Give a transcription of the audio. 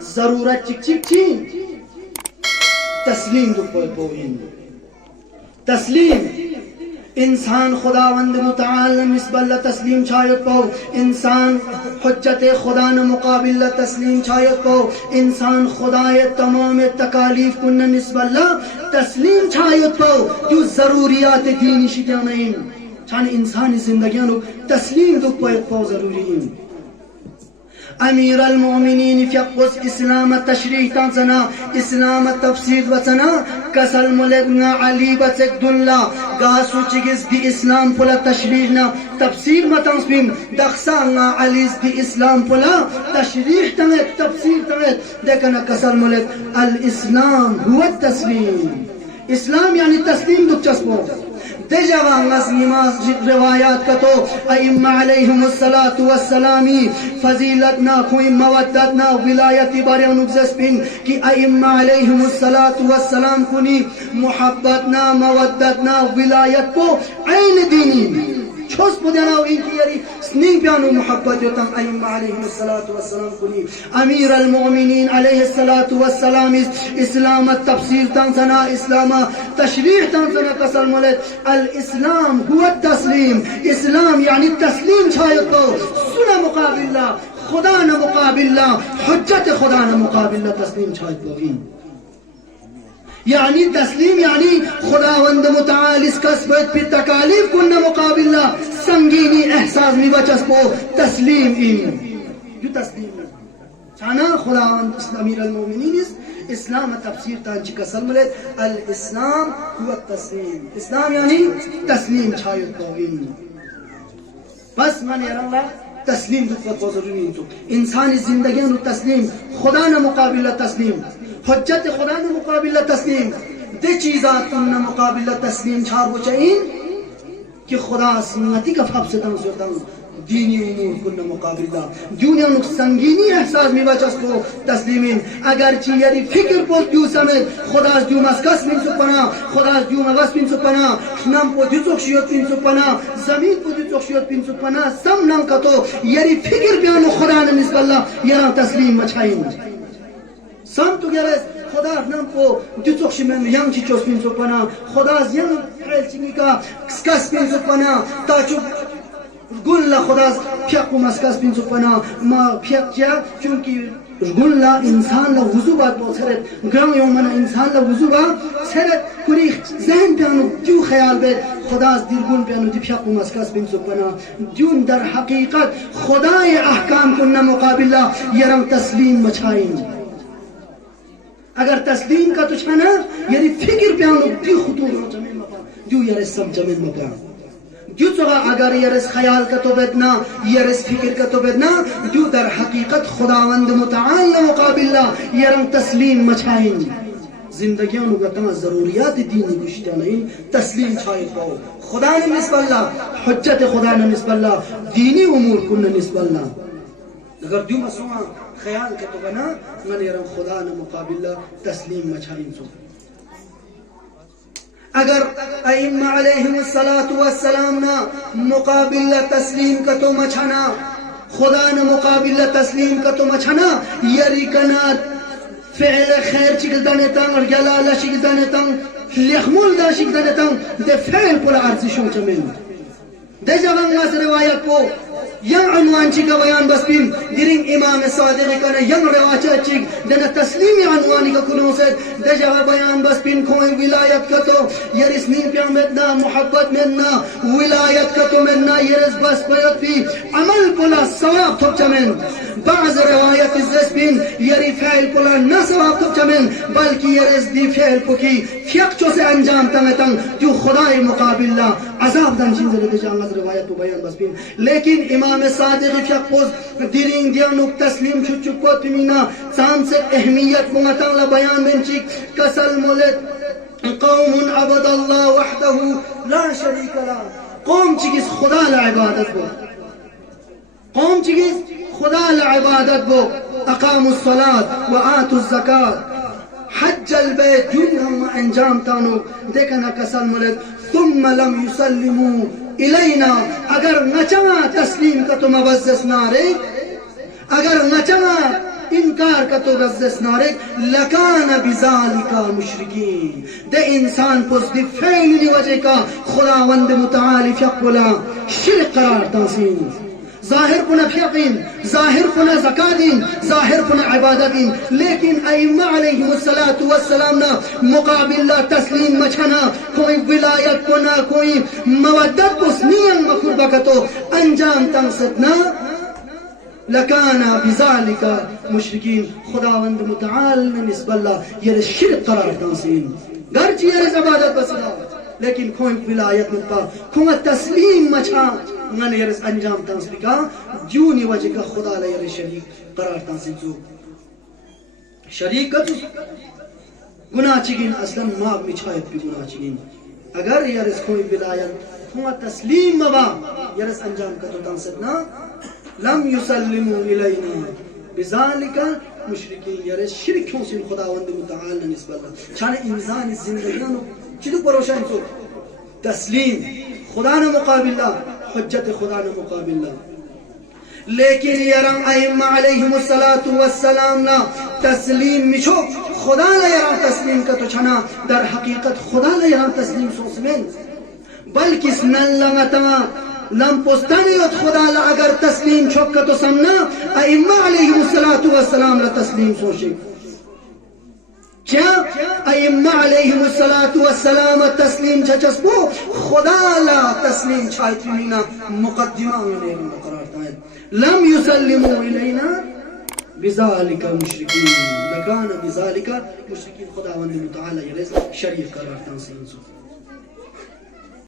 ضرورت چک چک چین تسلیم دو پوین تسلیم انسان خداوند متعال نسب اللہ تسلیم چھایت پو انسان حجت خدا نہ مقابل تسلیم چھایت پو انسان خدای تمام تکالیف کن نسب اللہ تسلیم چھایت پو جو ضروریات دینی شکیانین چھان انسانی زندگیانو تسلیم دو پو ضروری امیر المؤمنین فیقوز اسلام تشریح تانسنا اسلام تفسیر وچنا کسل ملکنا علی بچک دلہ گاسو چگز دی اسلام پلا تشریحنا تفسیر متنسبین دخسانا علیز دی اسلام پلا تشریح تنگت تفسیر تنگت دیکھنا کسل ملک الاسلام هو التسلیم اسلام یعنی تسلیم دو چسپو دے جوان نماز روایات کا تو ائمہ علیہم الصلاۃ والسلامی فضیلتنا کوئی مودتنا ولایتی بارے انگزسپین کہ ائمہ علیہم الصلاۃ والسلام کنی محبتنا مودتنا ولایت کو عین دینی چھوس پدینا ان کی یری سنی بیانو محبت یوتن ائمہ علیہم الصلاۃ والسلام کنی امیر المؤمنین علیہ الصلاۃ والسلام اسلام تفسیر تنسنا اسلام تشریح تنسنا کسل ملک الاسلام هو التسلیم اسلام یعنی تسلیم چھایت تو سنہ مقابلہ خدا نہ مقابلہ حجت خدا نہ مقابلہ تسلیم چھایت تو یعنی تسلیم یعنی خداوند متعال اس قصبت پی تکالیف کن مقابلہ سنگینی احساس می بچس کو تسلیم این جو تسلیم چانا خداوند امیر المومنین اسلام تفسیر تانچی کسل ملت الاسلام هو التسلیم اسلام یعنی تسلیم چھایت کو این بس من یراللہ تسلیم دکھت ضروری انسانی زندگیاں تسلیم خدا نہ مقابلہ تسلیم حجت خدا نہ مقابلہ تسلیم دے چیزات کم نہ مقابلہ تسلیم چھار وہ چاہین کہ خدا سنتی کا فاب سے تنسوتا دینی امور کن نہ مقابلہ دنیا نک سنگینی احساس می بچس کو تسلیمین اگرچہ یری فکر پوز دیو سمت خدا دیو مسکس من سپنا خدا دیو مغس من سپنا نم پو دیو چوکشیوت من سپنا زمین پو دیو چوکشیوت من سپنا سم نم کتو یری فکر بیانو خدا نے نسب اللہ یرا تسلیم مچھائیم سم تو گرس خدا نم کو دیوچوخش من یم چی چوس پین سپنا خدا یم حیل چنگی کا سکس پین سپنا تا چو گل خدا پھیق کو مسکس پین سپنا ما پھیق کیا چونکہ گل انسان لا وضو بات بہت سرت گرام یومنا انسان لا وضو بات سرت کری ذہن پیانو دیو خیال بیت خدا دیر گل پیانو دی پھیق کو مسکس پین سپنا دیون در حقیقت خدای احکام کننا مقابلہ یرم تسلیم مچھائیں اگر تسلیم کا تو چھانا یعنی فکر پیانو دی خطور جمین مقام دیو یرس سم جمین مقام دیو چوگا اگر یرس خیال کا تو بدنا یرس فکر کا تو بدنا دیو در حقیقت خداوند متعال مقابلہ یرم تسلیم مچھائیں زندگیانو گتنا ضروریات دینی گشتا نہیں تسلیم چھائیں پاؤ خدا نے نسب اللہ حجت خدا نے نسب اللہ دینی امور کن نسب اللہ اگر دیو مسوما خیال کے تو بنا من یرم خدا نہ مقابلہ تسلیم مچھائیں سو اگر ائمہ علیہم الصلاۃ والسلام نہ مقابلہ تسلیم کا تو مچھانا خدا نہ مقابلہ تسلیم کا تو مچھانا یری کنات فعل خیر چکل دانتاں اور جلالہ چکل دانتاں لخمول دا چکل دانتاں دے فعل پر عرضی شو چمین دے جوان ناس روایت کو یم عنوان چی کا بیان بس بین درین امام صادق کنا یم رواچہ چیک دینا تسلیمی عنوانی کا کنو سے دے جگہ بیان بس بین کوئی ولایت کا تو یرس نیم پیان مدنا محبت مدنا ولایت کا تو مدنا یرس بس بیت بھی عمل پلا ثواب تھوک چمین بعض روایت ازدس بین یری فعل پلا نہ ثواب تھوک چمین بلکہ یرس دی فعل پکی فیق چو سے انجام تنگ جو خدای مقابلہ عذاب دن چیز دے جانگز روایت پو بیان بس بین لیکن امام صادق فیقوز دیرین دیانوک تسلیم چھچکوت پیمینا سان سے اہمیت مونگتان لبیان بین چیک کسل مولد قوم عبد اللہ وحدہ لا شریک لا قوم چیکس خدا لعبادت بو قوم چیکس خدا لعبادت بو اقاموا الصلاة وآتوا الزکاة حج البیت جن ہم انجام تانو دیکھنا کسل مولد ثم لم يسلموا الینا اگر نچنا تسلیم کا تو مبزس نہ رے اگر نچنا انکار کا تو رزس نارک لکان بذالکا مشرکین دے انسان پس دی فعلی وجہ کا خداوند متعالی فیقبلا شرک قرار تنسین ظاہر پنہ فیقین ظاہر پنہ زکاتین ظاہر پنہ عبادتین لیکن ائمہ علیہ السلام نا مقابلہ تسلیم مچھنا کوئی ولایت پنہ کوئی مودت پس نیان مقربہ کتو انجام تنسدنا لکانا بذالکا مشرکین خداوند متعال نسب اللہ یہ شرک قرار تنسین گرچہ یہ عبادت بسلا لیکن کوئی ولایت مطبع کوئی تسلیم مچھا من یرس انجام تنسلی کا جونی وجہ کا خدا لے یرس شریک قرار تنسل جو شریک کا گناہ چگین اصلا ماغ میں چھایت بھی گناہ چگین اگر یرس کوئی ولایت کوئی تسلیم مبا یرس انجام کا تو تنسلنا لم یسلموا الینا بذالک مشرکین یرس شرکوں سے خداوند متعال نسب اللہ چھانے انسان زندگیانو چیدو پروشان تو تسلیم خدا نے مقابلہ حجت خدا نے مقابلہ لیکن یرم ائمہ علیہم السلام نا تسلیم مشو خدا نے یرم تسلیم کا تو چھنا در حقیقت خدا نے یرم تسلیم سوسمین بلکہ سنن لنگتا لم پستانیت خدا لا اگر تسلیم چھوک کا تو سمنا ائمہ علیہم السلام لا تسلیم سوشی کیا ائمہ علیہم السلام تسلیم چچسبو خدا لا تسلیم چھائیتنینا مقدمہ میں قرار تائید لم یسلموا الینا بذالک مشرکین لکان بذالک مشرکین خداوند متعالی یرز شریف قرار تنسین سو